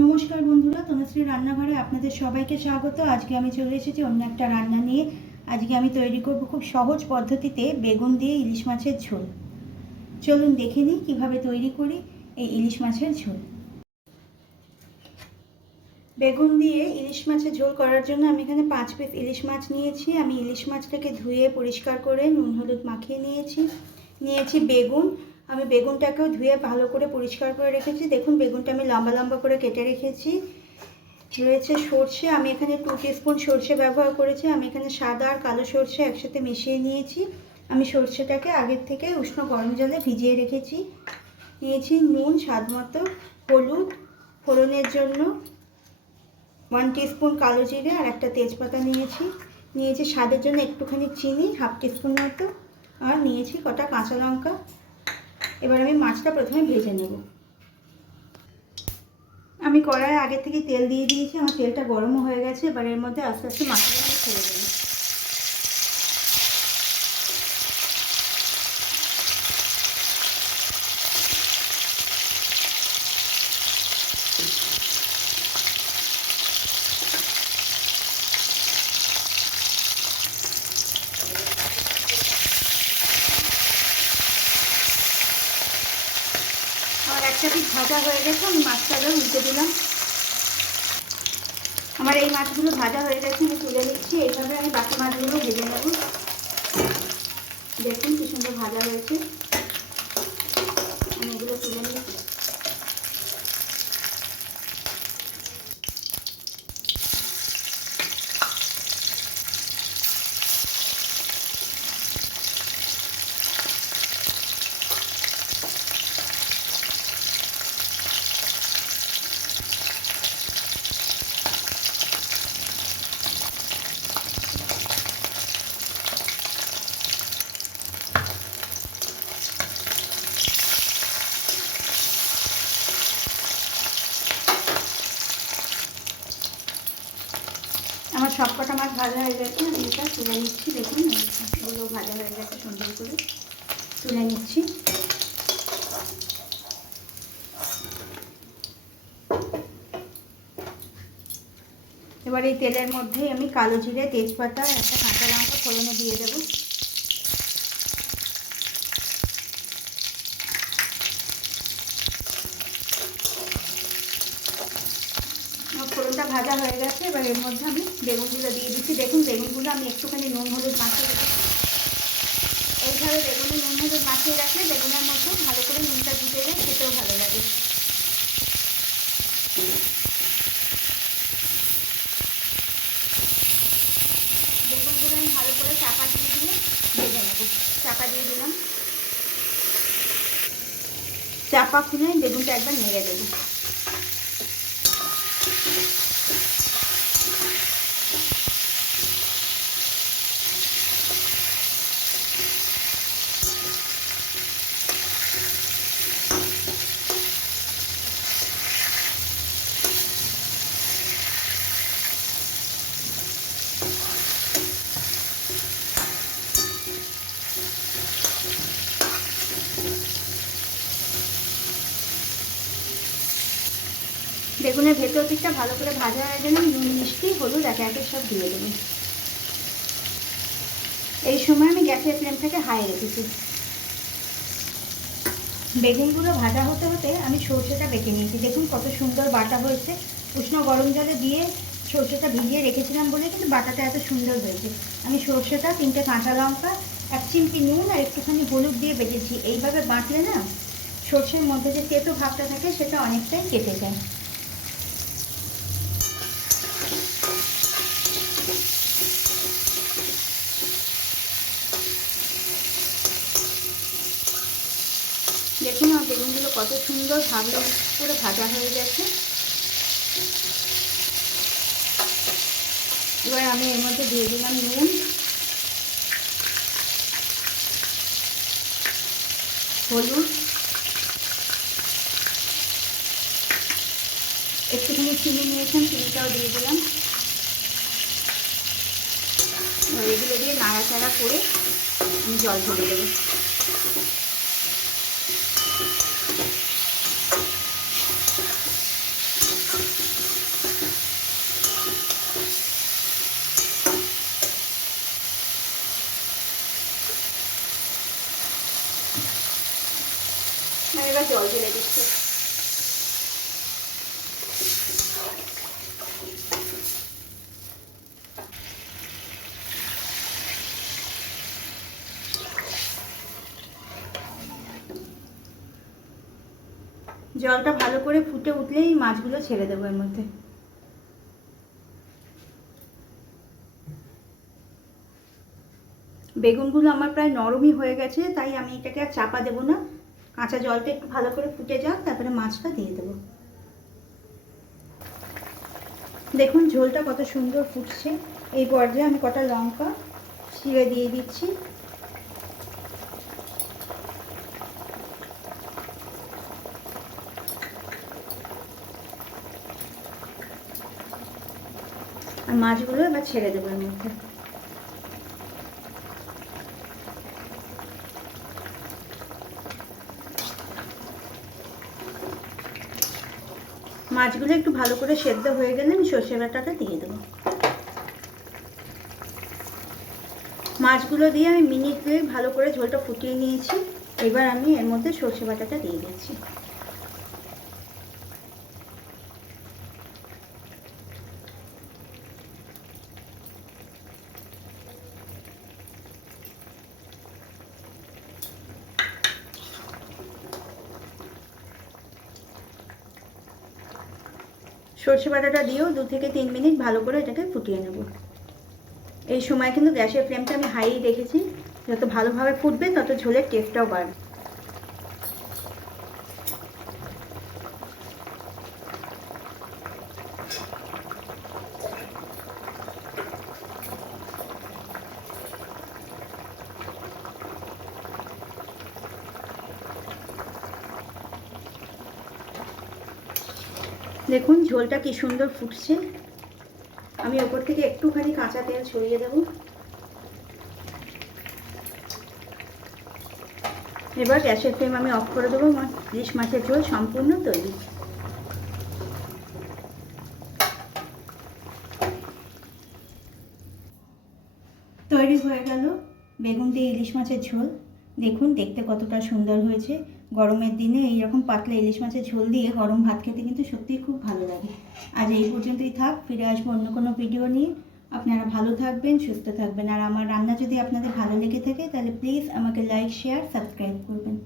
নমস্কার বন্ধুরা, তনুশ্রী রান্নাঘরে আপনাদের সবাইকে স্বাগত। আজকে আমি চলে এসেছি অন্য একটা রান্না নিয়ে। আজকে আমি তৈরি করব খুব সহজ পদ্ধতিতে বেগুন দিয়ে ইলিশ মাছের ঝোল। চলুন দেখে নিই কীভাবে তৈরি করি এই ইলিশ মাছের ঝোল। বেগুন দিয়ে ইলিশ মাছের ঝোল করার জন্য আমি এখানে পাঁচ পিস ইলিশ মাছ নিয়েছি। আমি ইলিশ মাছটাকে ধুয়ে পরিষ্কার করে নুন, হলুদ মাখিয়ে নিয়েছি। নিয়েছি বেগুন আমি বেগুনটাকেও ধুয়ে ভালো করে পরিষ্কার করে রেখেছি। দেখুন, বেগুনটা আমি লম্বা লম্বা করে কেটে রেখেছি। রয়েছে সর্ষে, আমি এখানে টু স্পুন সর্ষে ব্যবহার করেছি। আমি এখানে সাদা আর কালো সর্ষে একসাথে মিশিয়ে নিয়েছি। আমি সর্ষেটাকে আগের থেকে উষ্ণ গরম জলে ভিজিয়ে রেখেছি। নিয়েছি নুন, স্বাদ মতো হলুদ, ফোড়নের জন্য ওয়ান স্পুন কালো জিরে আর একটা তেজপাতা নিয়েছি। নিয়েছি স্বাদের জন্য একটুখানি চিনি হাফ টিস্পুন মতো। আর নিয়েছি কটা কাঁচা লঙ্কা। এবার আমি মাছটা প্রথমে ভেজে নেব। আমি কড়াই আগে থেকে তেল দিয়ে দিয়েছি, আমার তেলটা গরমও হয়ে গেছে, এবার এর মধ্যে আস্তে আস্তে মাছটা ছেড়ে দেবো। আমার কি ভাজা হয়ে গেছে, আমি মাছটা আবার উল্টে দিলাম। আমার এই মাছগুলো ভাজা হয়ে গেছে, আমি তুলে নিচ্ছি। এইভাবে আমি বাকি মাছগুলো ভেজে নেব। দেখুন কি সুন্দর ভাজা হয়েছে। আমি এগুলো তুলে নিচ্ছি। আমার সব কটা মাছ ভাজা হয়ে গেছে, আমি এটা তুলে নিচ্ছি, দেখুন এগুলো ভাজা হয়ে গেছে, সুন্দর করে তুলে নিচ্ছি। এবার এই তেলের মধ্যে আমি কালো জিরে, তেজপাতা, একটা কাঁচা লঙ্কা ফোড়নে দিয়ে দেবো। আমার ভাজা হয়ে গেছে, এবার এর মধ্যে আমি বেগুনগুলো দিয়ে দিচ্ছি। দেখুন, বেগুনগুলো আমি একটুখানি নুন হলুদ মাখিয়ে রেখেছি। এইভাবে বেগুনে নুন হলুদ মাখিয়ে রাখলে বেগুনের মধ্যে ভালো করে নুনটা ঢুকে যায় খেতেও ভালো লাগে। বেগুনগুলো আমি ভালো করে চাপা দিয়ে দিয়ে ভেজে নেব। চাপা দিয়ে দিলাম। চাপা খুলে বেগুনটা একবার নেড়ে দেবো। বেগুনের ভেতর দিকটা ভালো করে ভাজা হয়ে গেলে নুন, মিষ্টি, হলুদ, একে একে সব দিয়ে দেবো। এই সময় আমি গ্যাসের ফ্লেমটাকে হাই রেখেছি। বেগুনগুলো ভাজা হতে হতে আমি সর্ষেটা বেটে নিয়েছি। দেখুন কত সুন্দর বাটা হয়েছে। উষ্ণ গরম জলে দিয়ে সর্ষেটা ভিজিয়ে রেখেছিলাম বলে কিন্তু বাটাটা এত সুন্দর হয়েছে। আমি সর্ষেটা, তিনটে কাঁচা লঙ্কা, এক চিমটি নুন আর একটুখানি হলুদ দিয়ে বেটেছি। এইভাবে বাটলে না সর্ষের মধ্যে যে তেতো ভাবটা থাকে সেটা অনেকটাই কেটে যায় দেখুন আমার বেগুনগুলো কত সুন্দর ভাবলো করে ভাজা হয়ে গেছে। এবার আমি এর মধ্যে দিয়ে দিলাম নুন। হলুদ। একটুখানি চিনি নিয়েছেন, চিনিটাও দিয়ে দিলাম। এগুলো দিয়ে নাড়াচাড়া করে আমি জল ভরে দেবো। জলটা ভালো করে ফুটে উঠলেই মাছগুলো ছেড়ে দেবো এর মধ্যে। বেগুনগুলো আমার প্রায় নরমই হয়ে গেছে, তাই আমি এটাকে আর চাপা দেবো না। কাঁচা জলটা একটু ভালো করে ফুটে যাক, তারপরে মাছটা দিয়ে দেবো। দেখুন ঝোলটা কত সুন্দর ফুটছে। এই পর্যায়ে আমি কটা লঙ্কা ছিঁড়ে দিয়ে দিচ্ছি। আর মাছগুলো এবার ছেড়ে দেবো এর মধ্যে। মাছগুলো একটু ভালো করে সেদ্ধ হয়ে গেলে আমি সর্ষে বাটাটা দিয়ে দেবো। মাছগুলো দিয়ে আমি মিনিট দুয়েক ভালো করে ঝোলটা ফুটিয়ে নিয়েছি। এবার আমি এর মধ্যে সর্ষে বাটাটা দিয়ে দিচ্ছি। সর্ষে বাটাটা দিয়েও দু থেকে তিন মিনিট ভালো করে এটাকে ফুটিয়ে নেব। এই সময় কিন্তু গ্যাসের ফ্লেমটা আমি হাই রেখেছি। যত ভালোভাবে ফুটবে তত ঝোলের টেস্টটাও বাড়বে। দেখুন, ঝোলটা কি সুন্দর ফুটছে। আমি ওপর থেকে একটুখানি কাঁচা তেল ছড়িয়ে দেব। এবার গ্যাসের ফ্লেম আমি অফ করে দেবো। ইলিশ মাছের ঝোল সম্পূর্ণ তৈরি। তৈরি হয়ে গেল বেগুন দিয়ে ইলিশ মাছের ঝোল। দেখুন, দেখতে কতটা সুন্দর হয়েছে। গরমের দিনে এইরকম পাতলা ইলিশ মাছের ঝোল দিয়ে গরম ভাত খেতে কিন্তু সত্যিই খুব ভালো লাগে। আজ এই পর্যন্তই থাক, ফিরে আসব অন্য কোনো ভিডিও নিয়ে। আপনারা ভালো থাকবেন, সুস্থ থাকবেন। আর আমার রান্না যদি আপনাদের ভালো লেগে থাকে, তাহলে প্লিজ আমাকে লাইক শেয়ার সাবস্ক্রাইব করবেন।